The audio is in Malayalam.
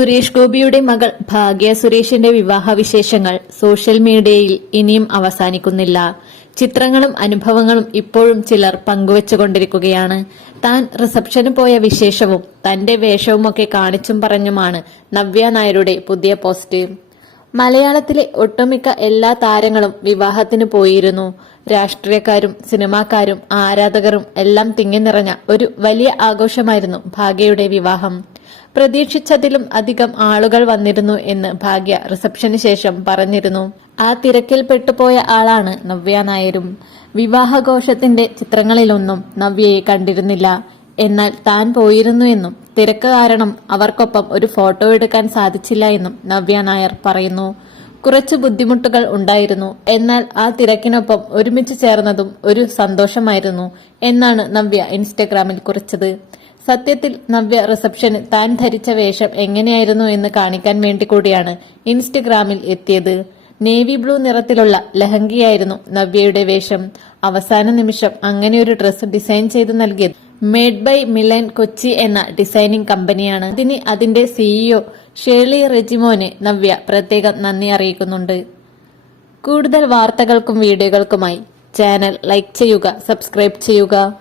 സുരേഷ് ഗോപിയുടെ മകൾ ഭാഗ്യ സുരേഷിന്റെ വിവാഹ വിശേഷങ്ങൾ സോഷ്യൽ മീഡിയയിൽ ഇനിയും അവസാനിക്കുന്നില്ല. ചിത്രങ്ങളും അനുഭവങ്ങളും ഇപ്പോഴും ചിലർ പങ്കുവച്ചുകൊണ്ടിരിക്കുകയാണ്. താൻ റിസപ്ഷന് പോയ വിശേഷവും തന്റെ വേഷവുമൊക്കെ കാണിച്ചും പറഞ്ഞുമാണ് നവ്യ നായരുടെ പുതിയ പോസ്റ്റ്. മലയാളത്തിലെ ഒട്ടുമിക്ക എല്ലാ താരങ്ങളും വിവാഹത്തിന് പോയിരുന്നു. രാഷ്ട്രീയക്കാരും സിനിമാക്കാരും ആരാധകരും എല്ലാം തിങ്ങി നിറഞ്ഞ ഒരു വലിയ ആഘോഷമായിരുന്നു ഭാഗ്യയുടെ വിവാഹം. പ്രതീക്ഷിച്ചതിലും അധികം ആളുകൾ വന്നിരുന്നു എന്ന് ഭാഗ്യ റിസപ്ഷന് ശേഷം പറഞ്ഞിരുന്നു. ആ തിരക്കിൽ പെട്ടുപോയ ആളാണ് നവ്യ നായരും. വിവാഹഘോഷത്തിന്റെ ചിത്രങ്ങളിലൊന്നും നവ്യയെ കണ്ടിരുന്നില്ല. എന്നാൽ താൻ പോയിരുന്നു എന്നും തിരക്ക് കാരണം അവർക്കൊപ്പം ഒരു ഫോട്ടോ എടുക്കാൻ സാധിച്ചില്ല എന്നും നവ്യ നായർ പറയുന്നു. കുറച്ച് ബുദ്ധിമുട്ടുകൾ ഉണ്ടായിരുന്നു. എന്നാൽ ആ തിരക്കിനൊപ്പം ഒരുമിച്ച് ചേർന്നതും ഒരു സന്തോഷമായിരുന്നു എന്നാണ് നവ്യ ഇൻസ്റ്റഗ്രാമിൽ കുറിച്ചത്. സത്യത്തിൽ നവ്യ റിസപ്ഷന് താൻ ധരിച്ച വേഷം എങ്ങനെയായിരുന്നു എന്ന് കാണിക്കാൻ വേണ്ടി കൂടിയാണ് ഇൻസ്റ്റഗ്രാമിൽ എത്തിയത്. നേവി ബ്ലൂ നിറത്തിലുള്ള ലഹങ്കയായിരുന്നു നവ്യയുടെ വേഷം. അവസാന നിമിഷം അങ്ങനെ ഒരു ഡ്രസ് ഡിസൈൻ ചെയ്ത് നൽകിയത് മേഡ് ബൈ മിലൻ കൊച്ചി എന്ന ഡിസൈനിങ് കമ്പനിയാണ്. അതിന് അതിന്റെ സിഇഒ ഷേർലി റെജിമോന് നവ്യ പ്രത്യേകം നന്ദി അറിയിക്കുന്നുണ്ട്. കൂടുതൽ വാർത്തകൾക്കും വീഡിയോകൾക്കുമായി ചാനൽ ലൈക്ക് ചെയ്യുക സബ്സ്ക്രൈബ് ചെയ്യുക.